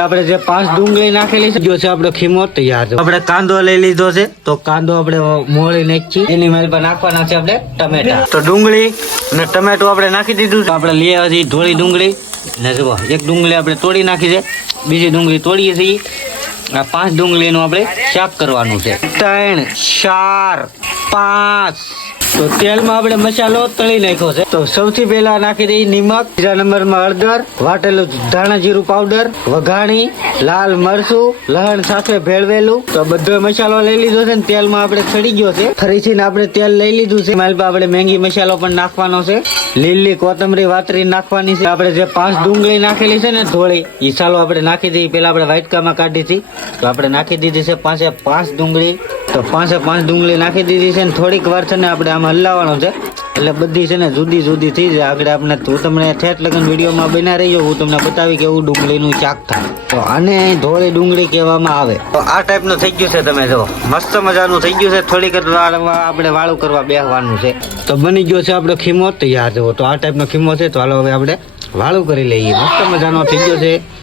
આપણે જે પાંચ ડુંગળી નાખેલી છે, જો છે આપણો ખીમો તૈયાર છે. આપણે કાંદો લઈ લીધો છે, તો કાંદો આપણે મોળી નાખી, એની મેલ પર નાખવાના છે આપણે ટમેટા. તો ડુંગળી અને ટમેટું આપણે નાખી દીધું છે. આપણે લઈ છીએ ધોળી ડુંગળી. ને જુઓ, એક ડુંગળી આપણે તોડી નાખી છે, બીજી ડુંગળી તોડીએ છીએ. આ પાંચ ડુંગળીનું આપણે શાક કરવાનું છે. ત્રણ, ચાર, પાંચ. તો તેલમાં આપણે મસાલો તળી નાખ્યો છે. તો સૌથી પહેલા નાખી દઈએ નિમક બીજા નંબરમાં હળદર, વાટેલું ધાણા જીરું પાવડર વઘાણી, લાલ મરચું, લહણ સાથે ભેળવેલું. તો બધો મસાલો લઈ લીધો છે ને તેલમાં આપણે ચડી ગયો છે. ફરીથી આપણે તેલ લઈ લીધું છે. મારી આપણે મેંગી મસાલો પણ નાખવાનો છે. લીલી કોથમરી વાતરી નાખવાની છે. આપણે જે પાંચ ડુંગળી નાખેલી છે ને ધોળી એ સાલો આપણે નાખી દઈએ. પેલા આપણે વાટકામાં કાઢી હતી. તો આપણે નાખી દીધી છે પાંચે પાંચ ડુંગળી. તો પાંચે પાંચ ડુંગળી નાખી દીધી છે ને થોડીક વાર છે ને આપણે આમાં હલાવવાનું છે. એટલે બધી છે ને જુદી જુદી થઈ જાય. આગળ આપણે હું તમને ઠેઠ લગન વિડીયોમાં બના રહ્યો હું તમને બતાવી કેવું ડુંગળીનું ચાક થાય. તો આને ધોળી ડુંગળી કહેવામાં આવે. તો આ ટાઈપનું થઈ ગયું છે તમે જો. મસ્ત મજાનું થઈ ગયું છે. થોડીક આપણે વાળું કરવા બેસવાનું છે. તો બની ગયો છે આપણો ખીમો. તૈયાર જવો તો આ ટાઈપનો ખીમો છે. તો હાલો હવે આપણે વાળું કરી લઈએ. મસ્ત મજાનો થઈ ગયો છે.